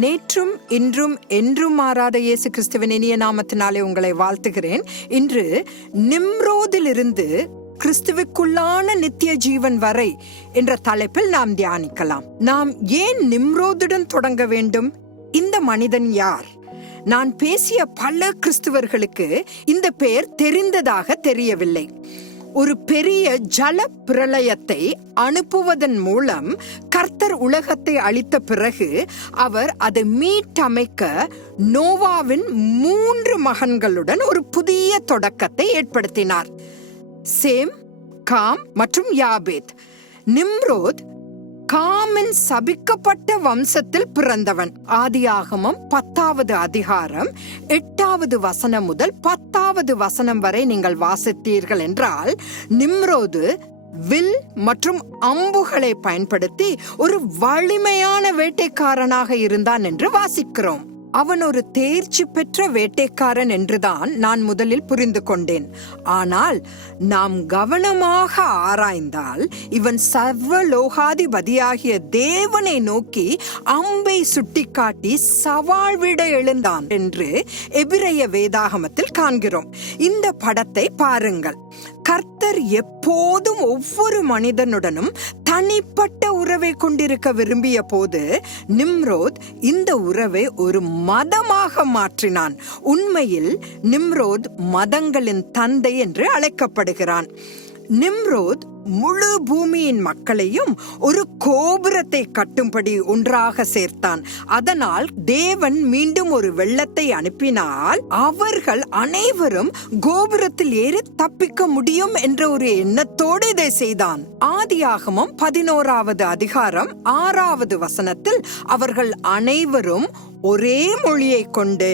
நேற்றும் இன்றும் என்றும் மாறாத இயேசு கிறிஸ்துவின் இனிய நாமத்தினாலே உங்களை வாழ்த்துகிறேன். இன்று நிம்ரோதிலிருந்து கிறிஸ்துவுக்குள்ளான நித்திய ஜீவன் வரை என்ற தலைப்பில் நாம் தியானிக்கலாம். நாம் ஏன் நிம்ரோதுடன் தொடங்க வேண்டும்? இந்த மனிதன் யார்? நான் பேசிய பல கிறிஸ்துவர்களுக்கு இந்த பெயர் தெரிந்ததாக தெரியவில்லை. ஒரு பெரிய ஜல பிரளயத்தை அனுப்புவதன் மூலம் கர்த்தர் உலகத்தை அளித்த பிறகு அவர் அதை மீட்டமைக்க நோவாவின் மூன்று மகன்களுடன் ஒரு புதிய தொடக்கத்தை ஏற்படுத்தினார். சேம் காம் மற்றும் யாபேத். நிம்ரோத் காமின் சபிக்கப்பட்ட வம்சத்தில் பிறந்தவன். ஆதியாகமம் பத்தாவது அதிகாரம் எட்டாவது வசனம் முதல் பத்தாவது வசனம் வரை நீங்கள் வாசித்தீர்கள் என்றால் நிம்ரோது வில் மற்றும் அம்புகளை பயன்படுத்தி ஒரு வலிமையான வேட்டைக்காரனாக இருந்தான் என்று வாசிக்கிறோம். அவன் ஒரு தேர்ச்சி பெற்ற வேட்டைக்காரன் என்றுதான் நான் முதலில் புரிந்து கொண்டேன். ஆனால் நாம் கவனமாக ஆராய்ந்தால் இவன் சர்வலோகாதிபதியாகிய தேவனை நோக்கி அம்பை சுட்டிக்காட்டி சவால் விட எழுந்தான் என்று எபிரைய வேதாகமத்தில் காண்கிறோம். இந்த படத்தை பாருங்கள். கர்த்தர் எப்போதும் ஒவ்வொரு மனிதனுடனும் தனிப்பட்ட உறவை கொண்டிருக்க விரும்பிய போது நிம்ரோத் இந்த உறவை ஒரு மதமாக மாற்றினான். உண்மையில் நிம்ரோத் மதங்களின் தந்தை என்று அழைக்கப்படுகிறான். நிம்ரோத் முழு பூமியின் மக்களையும் ஒரு கோபுரத்தை கட்டும்படி ஒன்றாக சேர்த்தான். அதனால் தேவன் மீண்டும் ஒரு வெள்ளத்தை அனுப்பினால் அவர்கள் அனைவரும் கோபுரத்தில் ஏறி தப்பிக்க முடியும் என்ற ஒரு எண்ணத்தோடு இதை செய்தான். ஆதியாகமம் பதினோராவது அதிகாரம் ஆறாவது வசனத்தில் அவர்கள் அனைவரும் ஒரே மொழியை கொண்டு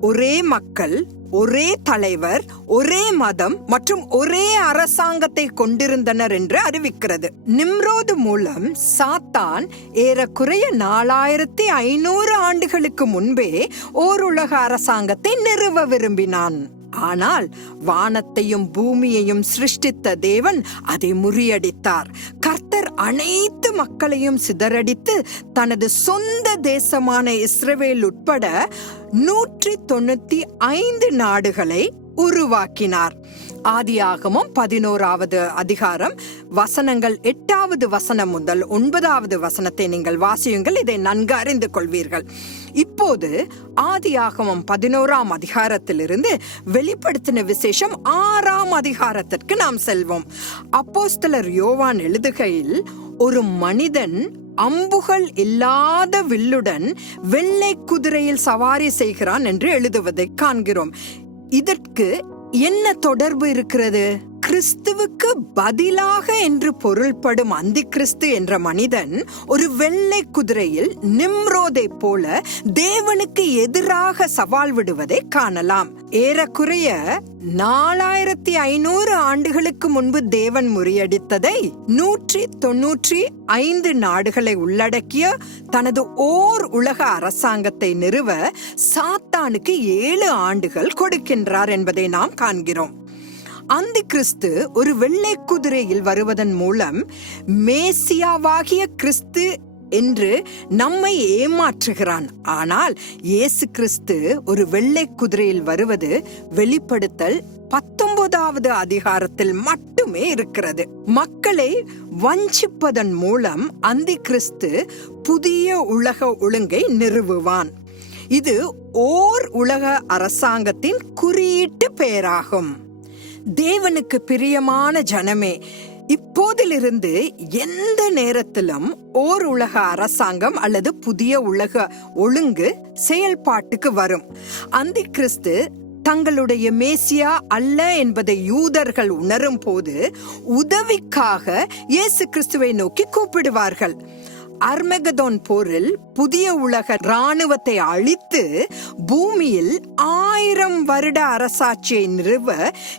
ஒரே மக்கள் ஒரே தலைவர் ஒரே மதம் மற்றும் ஒரே அரசாங்கத்தை கொண்டிருந்தனர் என்று அறிவிக்கிறது. நிம்ரோது மூலம் சாத்தான் ஏறக்குறைய நாலாயிரத்தி ஐநூறு ஆண்டுகளுக்கு முன்பே ஓருலக அரசாங்கத்தை நிறுவ விரும்பினான். ஆனால் வானத்தையும் பூமியையும் சிருஷ்டித்த தேவன் அதை முறியடித்தார். கர்த்தர் அனைத்து மக்களையும் சிதறடித்து தனது சொந்த தேசமான இஸ்ரவேல் உட்பட நூற்றி தொண்ணூத்தி ஐந்து நாடுகளை உருவாக்கினார். ஆதியாகமும் பதினோராவது அதிகாரம் வசனங்கள் எட்டாவது வசனம் முதல் ஒன்பதாவது வசனத்தை நீங்கள் வாசியுங்கள் இதை நன்கு அறிந்து கொள்வீர்கள். இப்போது ஆதியாகமம் பதினோராம் அதிகாரத்திலிருந்து வெளிப்படுத்தின விசேஷம் ஆறாம் அதிகாரத்திற்கு நாம் செல்வோம். அப்போஸ்தலர் யோவான் எழுதுகையில் ஒரு மனிதன் அம்புகள் இல்லாத வில்லுடன் வெள்ளை குதிரையில் சவாரி செய்கிறான் என்று எழுதுவதை காண்கிறோம். இதற்கு என்ன தொடர்பு இருக்கிறது? கிறிஸ்துவுக்கு பதிலாக என்று பொருள்படும் அந்தி கிறிஸ்து என்ற மனிதன் ஒரு வெள்ளை குதிரையில் நிம்ரோதை போல தேவனுக்கு எதிராக சவால் விடுவதை காணலாம். ஏறக்குறைய நாலாயிரத்தி ஐநூறு ஆண்டுகளுக்கு முன்பு தேவன் முறியடித்ததை நூற்றி தொன்னூற்றி ஐந்து நாடுகளை உள்ளடக்கிய தனது ஓர் உலக அரசாங்கத்தை நிறுவ சாத்தானுக்கு ஏழு ஆண்டுகள் கொடுக்கின்றார் என்பதை நாம் காண்கிறோம். அந்தி கிறிஸ்து ஒரு வெள்ளை குதிரையில் வருவதன் மூலம் மேசியாவாகிய கிறிஸ்து என்று நம்மை ஏமாற்றுகிறான். ஆனால் இயேசு கிறிஸ்து ஒரு வெள்ளை குதிரையில் வருவது வெளிப்படுத்தல் பத்தொன்பதாவது அதிகாரத்தில் மட்டுமே இருக்கிறது. மக்களை வஞ்சிப்பதன் மூலம் அந்தி கிறிஸ்து புதிய உலக ஒழுங்கை நிறுவுவான். இது ஓர் உலக அரசாங்கத்தின் குறியீட்டு பெயராகும். தேவனுக்கு பிரியமான ஜனமே இப்போதிலிருந்து எந்த நேரத்திலும் ஓர் உலக அரசாங்கம் அல்லது புதிய உலக ஒழுங்கு செயல்பாட்டுக்கு வரும். அந்தி கிறிஸ்து தங்களுடைய மேசியா அல்ல என்பதை யூதர்கள் உணரும் போது உதவிக்காக இயேசு கிறிஸ்துவை நோக்கி கூப்பிடுவார்கள். அர்மெகதோன் போரில் புதிய உலக ராணுவத்தை அழித்து பூமியில் ஆயிரம் வருட அரசாட்சியை நிறுவ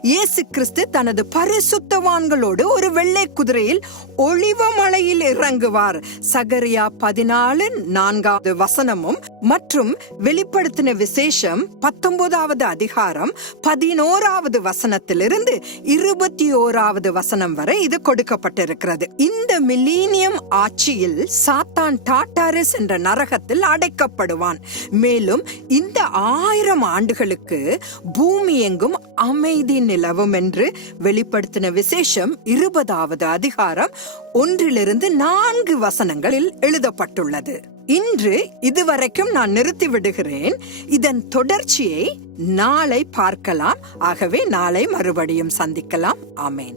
இயேசு கிறிஸ்து தனது பரிசுத்தவான்களோடு ஒரு வெள்ளை குதிரையில் ஒளிவ மலையில் இறங்குவார். சகரியா பதினாலு நான்காவது வசனமும் மற்றும் வெளிப்படுத்தின விசேஷம் பத்தொன்பதாவது அதிகாரம் பதினோராவது வசனத்திலிருந்து இருபத்தி ஓராவது வசனம் வரை இது கொடுக்கப்பட்டிருக்கிறது. இந்த மில்லீனியம் ஆட்சியில் சாத்தான் டாட்டாரிஸ் என்ற நரகத்தில் அடைக்கப்படுவான். மேலும் இந்த ஆயிரம் ஆண்டுகள் ஆண்டுகளுக்கு பூமி எங்கும் அமைதி நிலவும் என்று வெளிப்படுத்தின விசேஷம் இருபதாவது அதிகாரம் ஒன்றிலிருந்து நான்கு வசனங்களில் எழுதப்பட்டுள்ளது. இன்று இதுவரைக்கும் நான் நிறுத்தி விடுகிறேன். இதன் தொடர்ச்சியை நாளை பார்க்கலாம். ஆகவே நாளை மறுபடியும் சந்திக்கலாம். ஆமேன்.